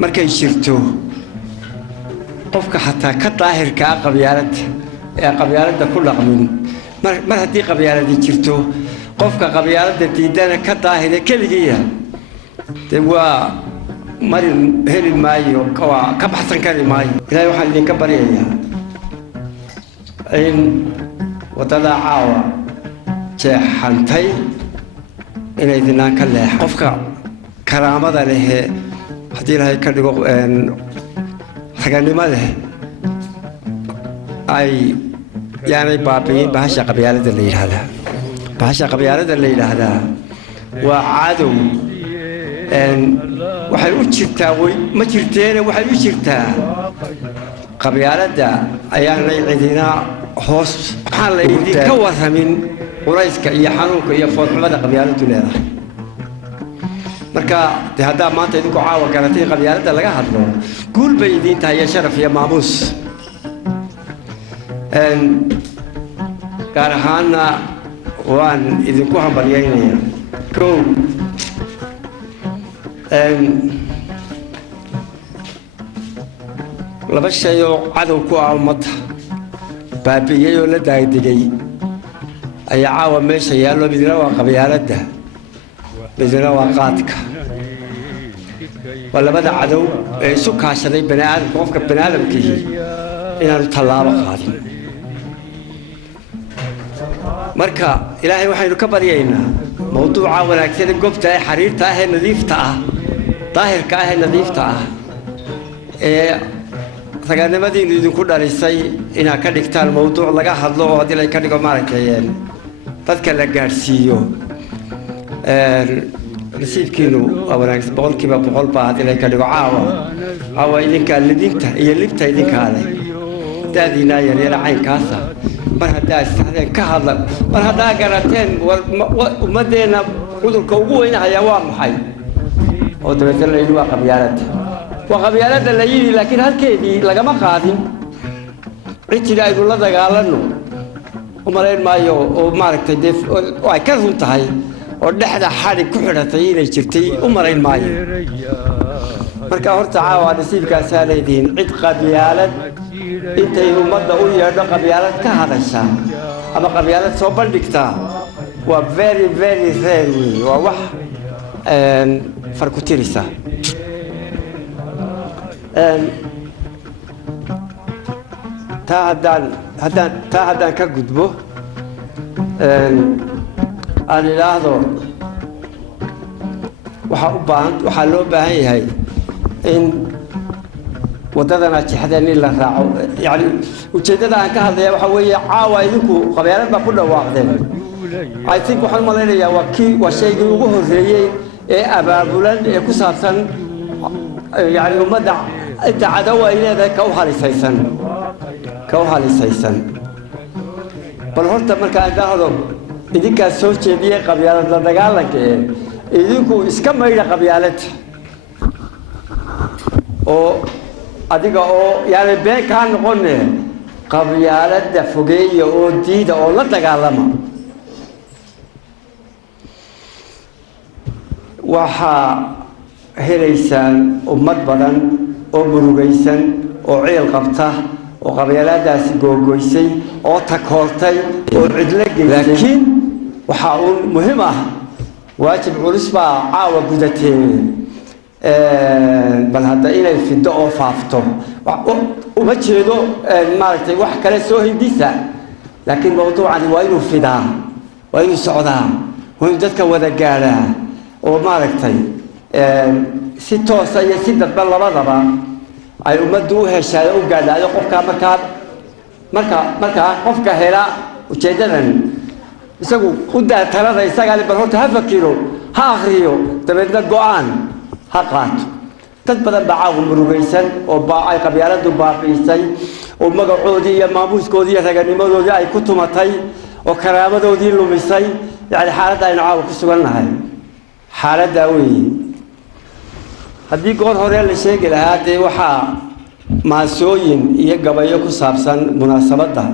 markay jirto qofka xataa ka daahirka qabyaaladda ku dhaqmin mar haddii qabyaaladi jirto qofka qabyaaladda diidana ka daahire keligiiya dee waa marin heli maayo ka baxsan kari maayo ilaahay waxaan idinka baryayaa in wadada caawa jeexantay inay dinaan ka leex qofka karaamada leh haddii ilaahay ka dhigo raganimo leh ay yaanay baabi'in bahasha qabyaaladda la yidhaahdaa waa cadow waxay u jirtaa ma jirteene waxay u jirtaa qabyaaladda ayaanay cidina hoos waxaan la idinka warramin culayska iyo xanuunka iyo foolxumada qabyaaladdu leedahay marka dee haddaa maanta idinku caawa garatay qabyaaladda laga hadlo guul bay idiin tahay iyo sharaf iyo maamuus gaar ahaanna waan idinku hambalyaynayaa kow laba shay oo cadow ku ah ummadda baabi'iyey oo la daagdegay ayaa caawa meesha yaallo midna waa qabyaaladda midna waa qaadka waa labada cadow ee isu kaashaday bani'aadamka qofka bani'aadamkihi inaanu tallaabo qaadin marka ilaahay waxaynu ka baryaynaa mawduuca wanaagsan goobta ee xariirta ah ee nadiifta ah daahirka ah ee nadiifta ah ee raganimadiinu idinku dhalisay inaad ka dhigtaan mawduuc laga hadlo oo haddii lay ka dhigo maaragtay dadka la gaadhsiiyo nasiibkiinu waa wanaagsan boqolkiiba boqol baa haddii lay ka dhigo caawa idinkaa lidinta iyo libta idinkaa leh daadiinaa yaryara caynkaasa mar haddaa istahdeen ka hadla mar haddaa garateen ummadeenna cudurka ugu weynahayaa waa maxay oo dabeetna la yidhi waa qabyaaladda la yidhi laakiin halkeedii lagama qaadin cid jira aynu la dagaalanno u malayn maayo oo maaragtay dee ay ka run tahay oo dhexda xadhig ku xidhatay inay jirtay u malayn maayo marka horta caawa nasiibkaasaa leedihiin cid qabyaalad intay ummadda u yeedho qabyaalad ka hadasha ama qabyaalad soo bandhigtaa waa very very rare wey waa wax farku tirisa taa haddaan ka gudbo aan idhaahdo waxaa loo baahan yahay in wadadana jixdeen in la raaco yani ujeedada aan ka hadlaya waxa weeye caawa idinku qabyaalad baa ku dhawaaqdeen I think waxaan malaynayaa waa shaygii ugu horreeyey ee abaabulan ee ku saabsan yani ummadda inta cadow ay leedahay ka u halisaysan bal horta markaan idhaahdo idinkaas soo jeediyey qabyaalad la dagaalanka idinku iska maydha qabyaalad oo adiga oo yani been kaa noqone qabyaaladda fogeeya oo diida oo la dagaalama waxaa helaysaan ummad badan oo murugaysan oo ciil qabta oo qabyaaladaasi googoysay oo takoortay oo cidlo geysay laakiin waxaa uun muhiim ah waajib culus baa caawa gudatee bal hadda inay fido oo faafto uma jeedo maaragtay wax kale soo hindisa laakiin mawduucani waa inuu fidaa waa inuu socdaa waa inuu dadka wada gaadhaa oo maaragtay si toosa iyo si dadba labadaba ay ummaddu u heshaay u gaadhaayo qofka markaa qofka hela ujeedadan isagu u daatalada isagaa bal horta ha fakiro ha akhriyo dabeedna go-aan ha qaato dad badan baa caawa murugaysan oo ay qabyaaladu baaqiisay oo magacoodii iyo maamuuskoodii iyo raganimadoodii ay ku tumatay oo karaamadoodii lumisay yani xaaladda aynu caawa ku sugannahay xaaladdaa weeye haddii goor hore la sheegi lahaa dee waxaa maasooyin iyo gabayo ku saabsan munaasabadda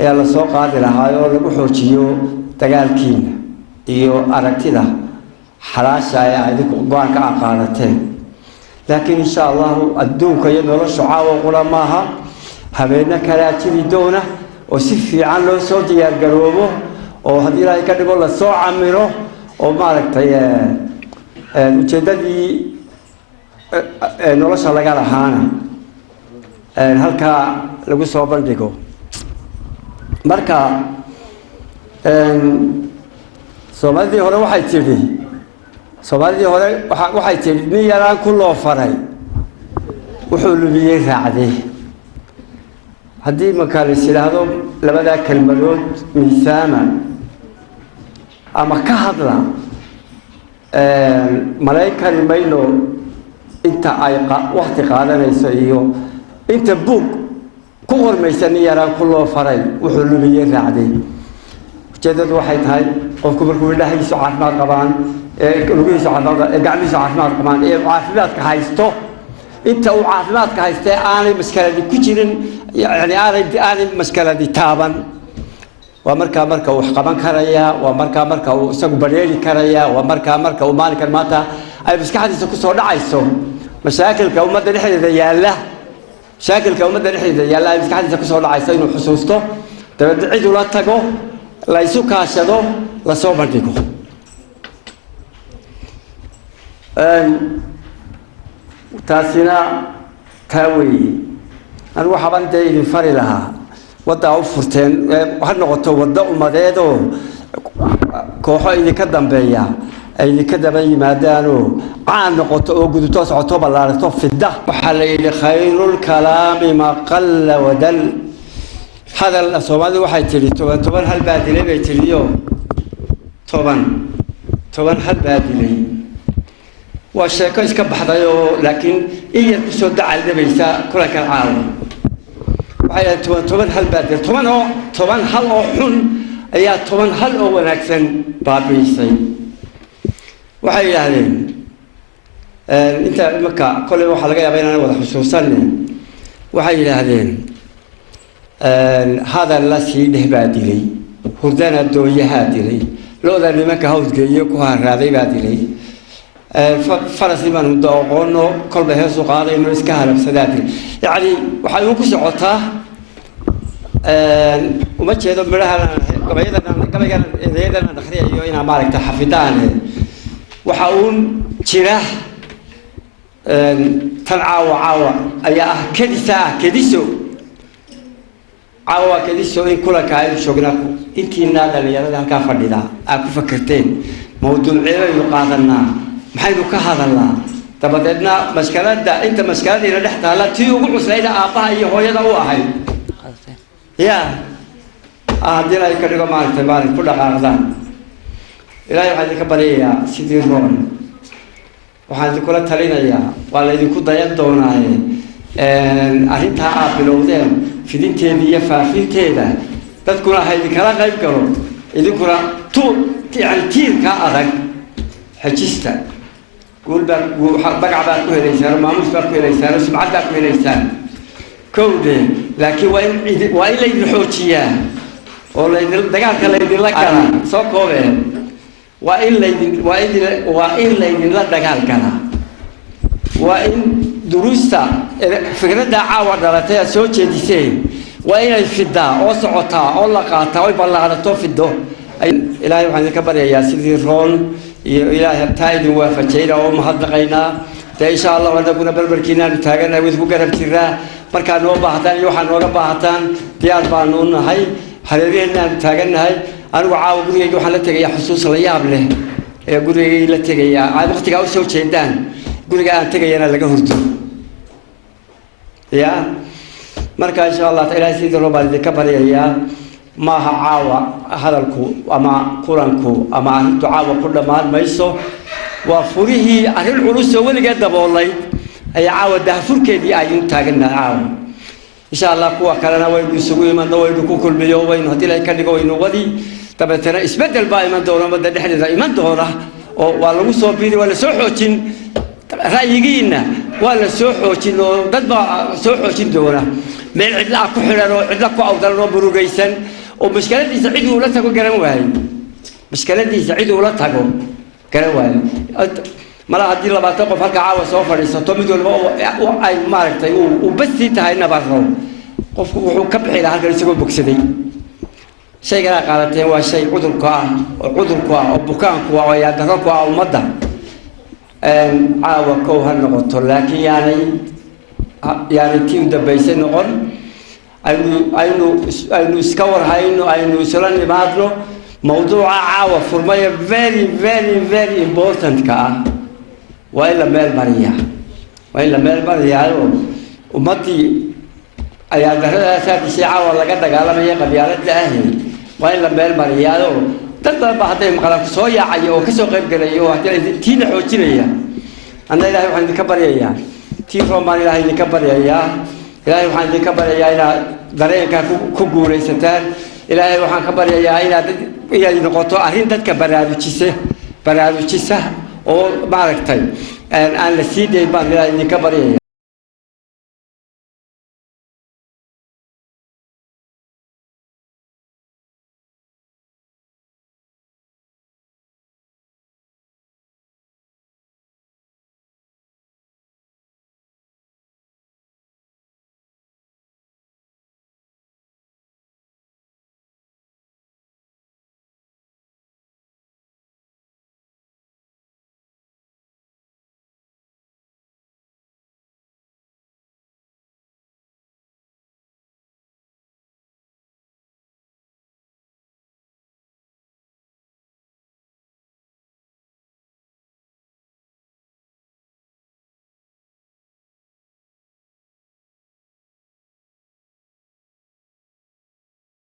ayaa la soo qaadi lahaa oo lagu xoojiyo dagaalkiina iyo aragtida xalaasha ee idinku go-aanka qaadateen لكن إن شاء الله الدون كينو للشعاع وقلماها هبينا كراتي دونه وسفي عن له صوت يرجعوه وهذه لا يكذب ولا صوع عمره وما ركتي وجدني نورش الله قال هانا هلكا لو صوبان ديكو مركا Soomaalidii hore waxay tiri nin yaraan ku loo faray wuxuu lumiyay raacday hadii markaa la yiraahdo labada kalmadood miisaama ama ka hadla malaa'ikada maylo inta ay waqti qaadanayso iyo inta buug ku qormaysan nin yaraan ku loo faray wuxuu lumiyay raacday جدد واحد هاي قف كبر كبر ده يسوع عفمات طبعا لقيه يسوع عفمات قاعد يسوع عفمات طبعا عفمات كهايستو أنت وعفمات كهايستو أنا مشكلة دي كتيرن يعني أنا مشكلة دي تابا ومركا وحقبان كرايا ومركا وسق بريلي كرايا ومركا ومالك الماتا أي بس كحد يسوق صور عايزه مشاكل كومة ده نحن ذي يلا مشاكل كومة ده نحن ذي يلا بس كحد يسوق صور عايزه إنه حسوسته تبدأ عيد ولا تجو لا يسوق عشرة لا صوب عندكم. تاسينا تاوي أنا وحبان تيجي فري لها ودا أوفرتين وهالنقطة ودا ومدادو كوحة اللي كدم بيا اللي كدم بيا مادانو عن نقطة وجود توسع طوبة لا توب في الده وحلي خير الكلام ما قل ودل هذا الصومالي واحد تري طبعا هالبادلة بيتريو طبعا هالبادلة والشيء كيس كبحضيو لكن إيه بسود دعال دبيسا كلك العالم وعلى طبعا هالبادلة طبعا هالأحون أي طبعا هالأول أكثر بابيسي وحي يعني أنت مكة كل واحد لقى بيننا وضح خصوصا وحي يعني هذا الذي نهبادلي هردنا الدوية هادلي لو ذا لمك هود جيوك وهالراضي بادلي فرسي من داقونه كل بهذا قال إنه إسكهر بسدادي يعني وحيوك سعطة وما تشهد مرها قبيلنا نخري يوينا مالك تحفظان وحاول شراه تنعاو أيها كديسو عوا كديسو إن كل كائن شغلكم إنتي نادا ليرى هالك فرديدا أكو فكرتين موضوع عيرة يقاضنا محيدو كهذا الله تبدأنا مشكلة دا أنت مشكلة إذا رحت على تيجي وقول سيدا أباها يهوي هذا هو هاي يا دينا يكرهوا ما تبان كل هذا إلى يوم كبرية سيدي رون وحنا كل تلينا يا ولا يدكوا ضيق دونا أريدها أبلودهم في دين تيمية فافين تيدا تذكر هاي الكلام غير كلام يذكر طول يعني تير كأذك حجسته قول بقى بقى كويسان ما مش بقى كويسان سمعت بقى كويسان كودي لكن وين اللي الحوتية ولا دقيقة كلا يدير لك كلا سوكوه وين اللي لا دقيقة كلا وين دروستا فكرة دعوة دلتها سوتش ديسين وين الفدا أو صعطة أو لقطة أو يبلغ في الدو إلهي وحنا كبر يا سيدي رون إلهي تايد وفتشينا ومحدقينا إن شاء الله ونكون بالبركينا نتاجنا ويذكر بترى مركان وباهتان يوحنا وباهتان ديار بانون هاي حريرنا نتاجنا هاي أنا وعاو قولي يوحنا تجي حسوس لياب له قولي لا تجي عاد وقت جاوز سوتش دان قولي أنا تجي أنا لقى هرتو يا مركان إن شاء الله إلهي سيدي ربنا كبر يا ما عاوة هذا الكو أما قرانكو أما دعاء كل ما يسو وفريه أهل العروس وين قد والله أي عاوة ده فرك دي أيون تاجنا عاوة إن شاء الله قوة كلنا وين يسوي من دوا يدكوا كل بيوم وين هتلا يكلم وين ودي تبى ترى إثبات الباقي من دورة بدل نحن من دورة ولا مصابين ولا سوحوتين رأيجينا ولا سوحوتين وضد سوحوتين دورة من عدلا كحرة عدلا كأوضل بروجيسن ومشكلة دي سعيد ولا تقول كلام واحد مشكلة دي سعيد ولا تقول كلام واحد ملا هدي الله بتقف هلك عاوة سوف رئيسته مدول أي ماركتي وبس تهاي نبرة قف وكبح إلى هلك يسوي بكسدي شيء كذا قالت هو شيء عذر كوا وبكان كوا ويادر كوا ومضى عاوة كوها النقطة لكن يعني تيم دبيسين نقول أينو سكور هاينو أينو سلان مادرو موضوع عاوة فرمية very important كا وإلا مال مريا ومتي أيام ده سات شيء عاوة لقد قال ما يقبل يالد أهلي وإلا مال مريا تطلع بعدين مقالة صويا عيو كسو قيب قليو حتى تين حوجينيا أنا إلهي وحنا نكبر يا تين فرمان إلهي نكبر يا إلهي وحنا نكبر يا إلى دريك كوجوري ستان إلهي وحنا نكبر يا إلى نقطة أهين تذكر برادو تشيسه أو معركتين أنا لسيدي بان إلهي نكبر يا